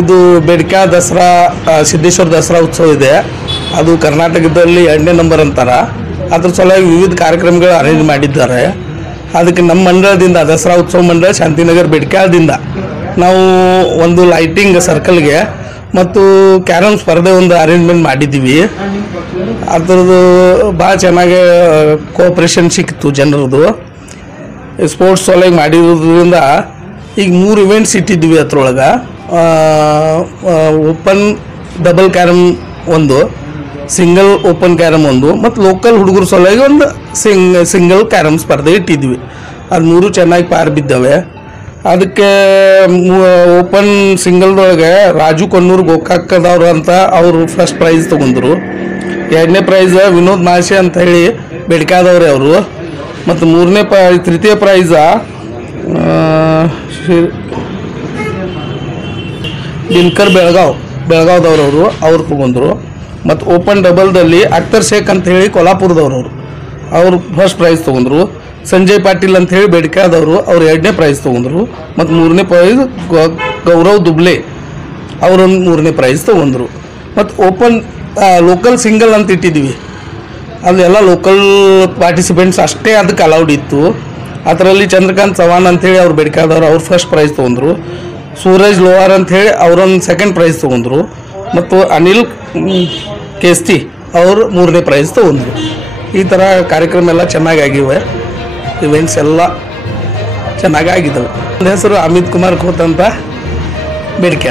ಇದು ಬೆಡ್ಕ ದಸರಾ ಸಿದ್ದೇಶ್ವರ ದಸರಾ ಉತ್ಸವ ಇದೆ. ಅದು ಕರ್ನಾಟಕದಲ್ಲಿ 2ನೇ ನಂಬರ್ ಅಂತಾರ. ಅದ್ರ ಸಲುವಾಗಿ ವಿವಿಧ ಕಾರ್ಯಕ್ರಮಗಳು ಅರೇಂಜ್ ಮಾಡಿದ್ದಾರೆ. ಅದಕ್ಕೆ ನಮ್ಮ ಮಂಡಳದಿಂದ ದಸರಾ ಉತ್ಸವ ಮಂಡಳ ಶಾಂತಿನಗರ್ ಬೆಡ್ಕದಿಂದ ನಾವು ಒಂದು ಲೈಟಿಂಗ್ ಸರ್ಕಲ್ಗೆ ಮತ್ತು ಕ್ಯಾರಮ್ ಸ್ಪರ್ಧೆ ಒಂದು ಅರೇಂಜ್ಮೆಂಟ್ ಮಾಡಿದ್ದೀವಿ. ಅದ್ರದ್ದು ಭಾಳ ಚೆನ್ನಾಗಿ ಕೋಆಪ್ರೇಷನ್ ಸಿಕ್ಕಿತ್ತು ಜನರದು. ಸ್ಪೋರ್ಟ್ಸ್ ಸಲುವಾಗಿ ಮಾಡಿರೋದ್ರಿಂದ ಈಗ 3 ಇವೆಂಟ್ಸ್ ಇಟ್ಟಿದ್ವಿ. ಅದ್ರೊಳಗೆ ಓಪನ್ ಡಬಲ್ ಕ್ಯಾರಮ್ ಒಂದು, ಸಿಂಗಲ್ ಓಪನ್ ಕ್ಯಾರಮ್ ಒಂದು, ಮತ್ತು ಲೋಕಲ್ ಹುಡುಗರ ಸಲುವಾಗಿ ಒಂದು ಸಿಂಗಲ್ ಕ್ಯಾರಮ್ ಸ್ಪರ್ಧೆ ಇಟ್ಟಿದ್ವಿ. ಅದು 3 ಚೆನ್ನಾಗಿ ಪಾರು ಬಿದ್ದಾವೆ. ಅದಕ್ಕೆ ಓಪನ್ ಸಿಂಗಲ್ದೊಳಗೆ ರಾಜು ಕೊನ್ನೂರು ಗೋಕಾಕದವ್ರು ಅಂತ ಅವರು ಫಸ್ಟ್ ಪ್ರೈಸ್ ತೊಗೊಂಡ್ರು. 2ನೇ ಪ್ರೈಸ್ ವಿನೋದ್ ಮಾಶೆ ಅಂತ ಹೇಳಿ ಬೆಡ್ಕಾದವ್ರೆ ಅವರು. ಮತ್ತು 3ನೇ ತೃತೀಯ ಪ್ರೈಸ ದಿನಕರ್ ಬೆಳಗಾವ್ದವ್ರವರು ಅವ್ರು ತೊಗೊಂಡ್ರು. ಮತ್ತು ಓಪನ್ ಡಬಲ್ದಲ್ಲಿ ಅಖ್ತರ್ ಶೇಖ್ ಅಂತ ಹೇಳಿ ಕೊಲ್ಹಾಪುರದವ್ರು ಅವರು ಫಸ್ಟ್ ಪ್ರೈಸ್ ತೊಗೊಂಡ್ರು. ಸಂಜಯ್ ಪಾಟೀಲ್ ಅಂತ ಹೇಳಿ ಬೆಡ್ಕಾದವರು ಅವ್ರು 2ನೇ ಪ್ರೈಸ್ ತೊಗೊಂಡ್ರು. ಮತ್ತು 3ನೇ ಪ್ರೈಸ್ ಗೌರವ್ ದುಬ್ಲೆ ಅವರೊಂದು 3ನೇ ಪ್ರೈಸ್ ತೊಗೊಂಡ್ರು. ಮತ್ತು ಓಪನ್ ಲೋಕಲ್ ಸಿಂಗಲ್ ಅಂತ ಇಟ್ಟಿದ್ವಿ. ಅಲ್ಲೆಲ್ಲ ಲೋಕಲ್ ಪಾರ್ಟಿಸಿಪೆಂಟ್ಸ್ ಅಷ್ಟೇ ಅದಕ್ಕೆ ಅಲೌಡ್ ಇತ್ತು. ಅದರಲ್ಲಿ ಚಂದ್ರಕಾಂತ್ ಚವಾಣ್ ಅಂಥೇಳಿ ಅವ್ರು ಬೆಡ್ಕಾದವ್ರು ಅವ್ರು ಫಸ್ಟ್ ಪ್ರೈಸ್ ತೊಗೊಂಡ್ರು. ಸೂರಜ್ ಲೋಹಾರ್ ಅಂಥೇಳಿ ಅವರೊಂದು 2nd ಪ್ರೈಸ್ ತೊಗೊಂಡ್ರು. ಮತ್ತು ಅನಿಲ್ ಕೇಸ್ತಿ ಅವರು 3ನೇ ಪ್ರೈಸ್ ತೊಗೊಂಡ್ರು. ಈ ಥರ ಕಾರ್ಯಕ್ರಮ ಎಲ್ಲ ಚೆನ್ನಾಗಿ ಆಗಿವೆ. ಇವೆಂಟ್ಸ್ ಎಲ್ಲ ಚೆನ್ನಾಗಿ ಆಗಿದ್ದಾವೆ. ನನ್ನ ಹೆಸರು ಅಮಿತ್ ಕುಮಾರ್ ಖೋತ್ ಅಂತ ಬೆಡ್ಕ.